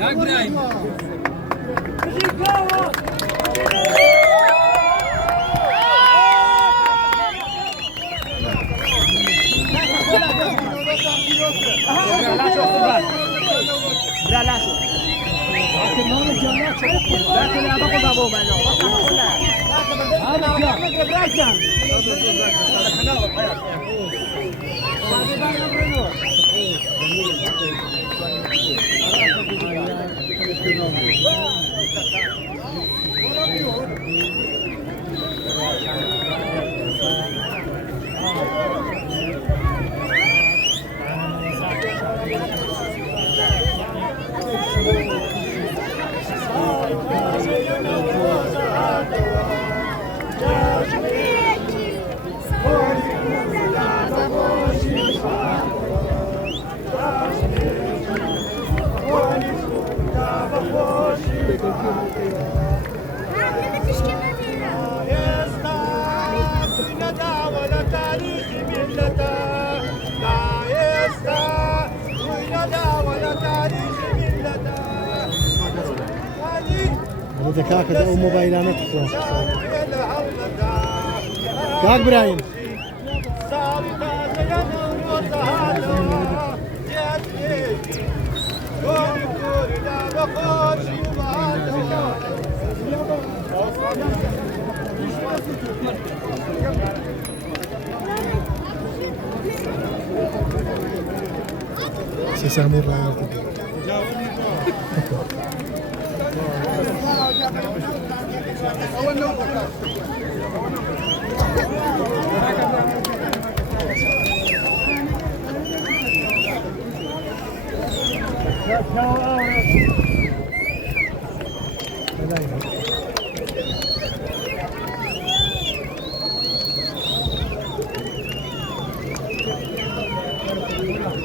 يا ابراهيم لا لا شوف لكن ما نجي لكن يا بقول ابو مالو هذا جا ذكاك ده موبايلانك يا ابراهيم سامر رايك